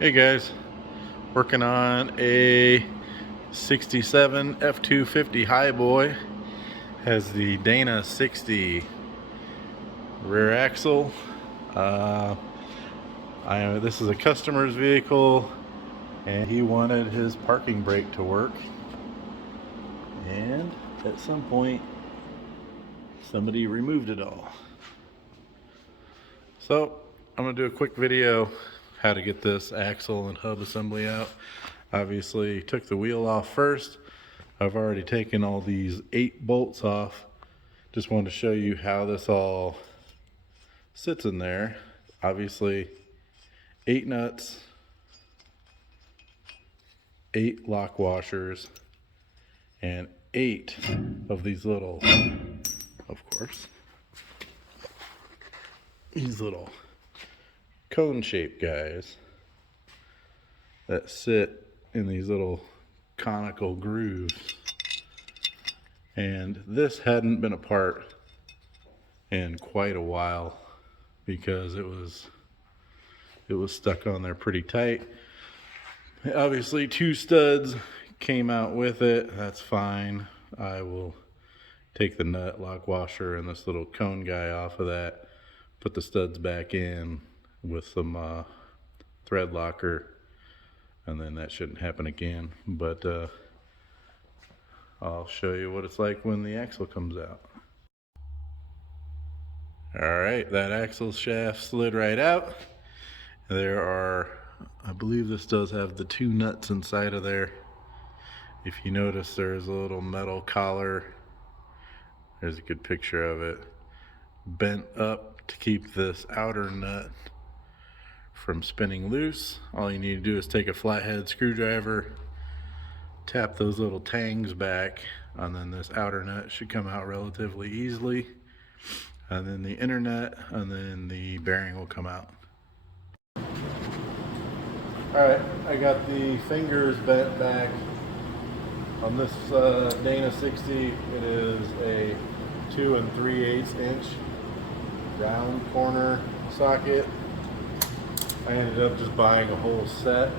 Hey guys, working on a 67 F250 Highboy. Has the Dana 60 rear axle. Uh, this is a customer's vehicle and he wanted his parking brake to work, and at some point somebody removed it all. So I'm gonna do a quick video how to get this axle and hub assembly out. Obviously took the wheel off first. I've already taken all these 8 bolts off. Just wanted to show you how this all sits in there. Obviously 8 nuts, 8 lock washers, and 8 of these little, of course, these little cone shaped guys that sit in these little conical grooves. And this hadn't been apart in quite a while because it was stuck on there pretty tight. Obviously 2 studs came out with it. That's fine. I will take the nut, lock washer, and this little cone guy off of that, put the studs back in with some thread locker, and then that shouldn't happen again. But I'll show you what it's like when the axle comes out. Alright, that axle shaft slid right out. There are, I believe this does have the 2 nuts inside of there. If you notice, there's a little metal collar. There's a good picture of it. Bent up to keep this outer nut from spinning loose. All you need to do is take a flathead screwdriver, tap those little tangs back, and then this outer nut should come out relatively easily. And then the inner nut, and then the bearing will come out. Alright, I got the fingers bent back. On this Dana 60, it is a 2 3/8 inch round corner socket. I ended up just buying a whole set,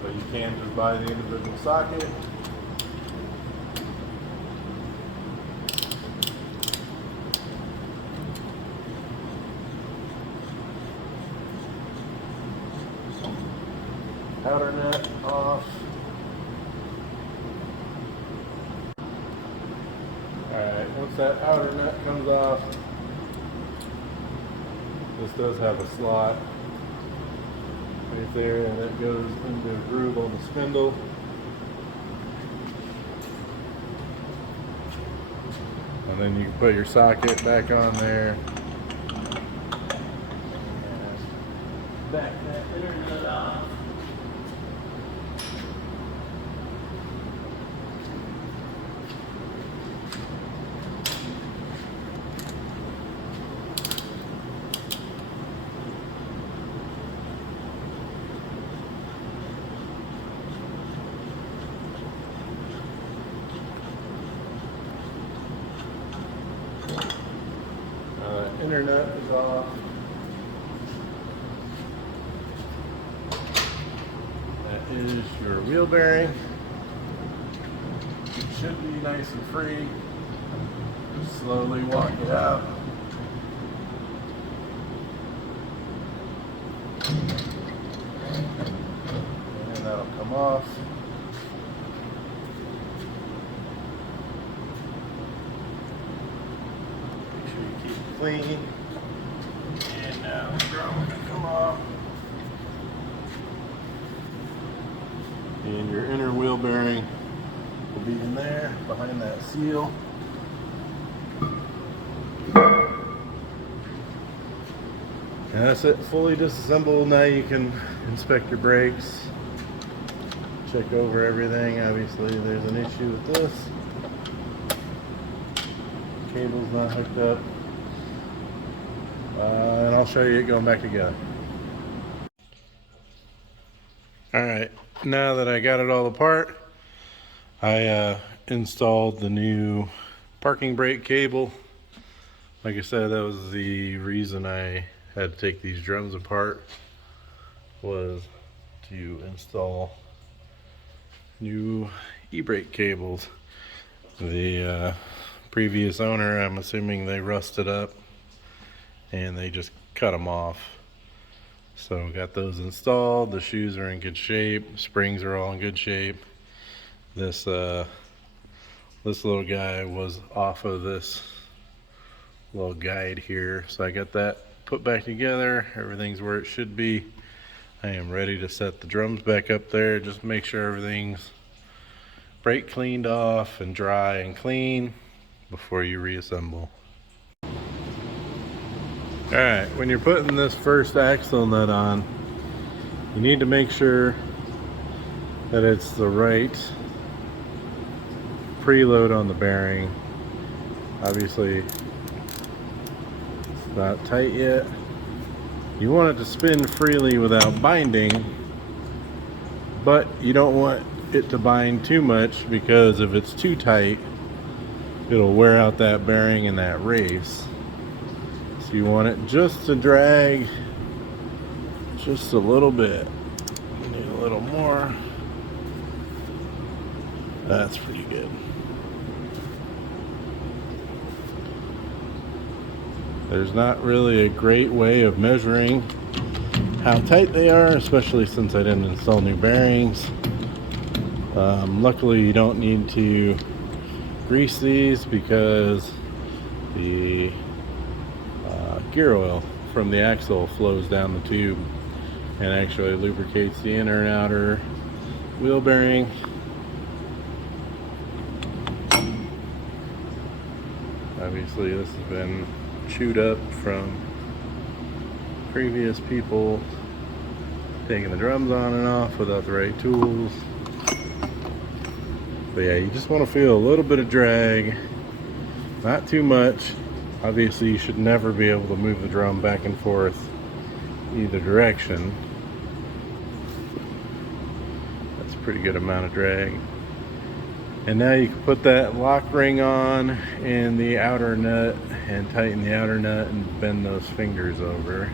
but you can just buy the individual socket. Outer nut off. Alright, once that outer nut comes off, this does have a slot right there, and it goes into a groove on the spindle. And then you can put your socket back on there. Back that inner nut off. Inner nut is off. That is your wheel bearing. It should be nice and free. Just slowly walk it out. And that'll come off. Clean, and now the drum will come off, and your inner wheel bearing will be in there behind that seal. And that's it, fully disassembled. Now you can inspect your brakes, check over everything. Obviously there's an issue with this. Cable's not hooked up. And I'll show you it going back together. Alright, now that I got it all apart, I installed the new parking brake cable. Like I said, that was the reason I had to take these drums apart. was to install new e-brake cables. The previous owner, I'm assuming they rusted up and they just cut them off. So got those installed. The shoes are in good shape. Springs are all in good shape. This little guy was off of this little guide here, so I got that put back together. Everything's where it should be. I am ready to set the drums back up there. Just make sure everything's brake cleaned off and dry and clean before you reassemble. Alright, when you're putting this first axle nut on, you need to make sure that it's the right preload on the bearing. Obviously, it's not tight yet. You want it to spin freely without binding, but you don't want it to bind too much, because if it's too tight, it'll wear out that bearing in that race. So you want it just to drag just a little bit. Need a little more. That's pretty good. There's not really a great way of measuring how tight they are, especially since I didn't install new bearings. Luckily, you don't need to grease these, because the gear oil from the axle flows down the tube and actually lubricates the inner and outer wheel bearing. Obviously, this has been chewed up from previous people taking the drums on and off without the right tools. But yeah, you just want to feel a little bit of drag, not too much. Obviously, you should never be able to move the drum back and forth either direction. That's a pretty good amount of drag. And now you can put that lock ring on in the outer nut and tighten the outer nut and bend those fingers over.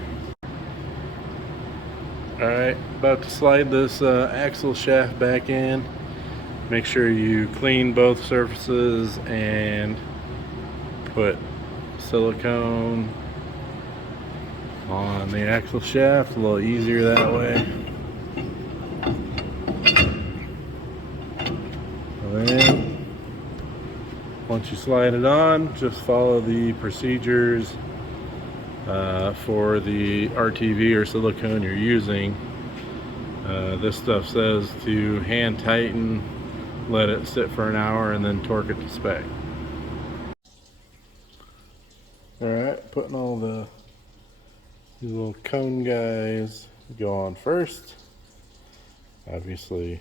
Alright, about to slide this axle shaft back in. Make sure you clean both surfaces and put silicone on the axle shaft. A little easier that way. And then once you slide it on, just follow the procedures for the RTV or silicone you're using. This stuff says to hand tighten, let it sit for an hour, and then torque it to spec. Alright, putting all these little cone guys go on first. Obviously,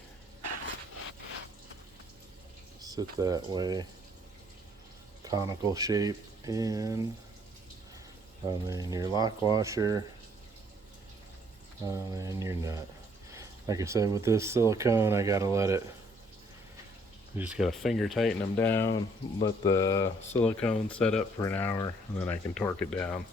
sit that way, conical shape in, and then your lock washer, and then your nut. Like I said, with this silicone, I gotta let it, you just gotta finger tighten them down, let the silicone set up for an hour, and then I can torque it down.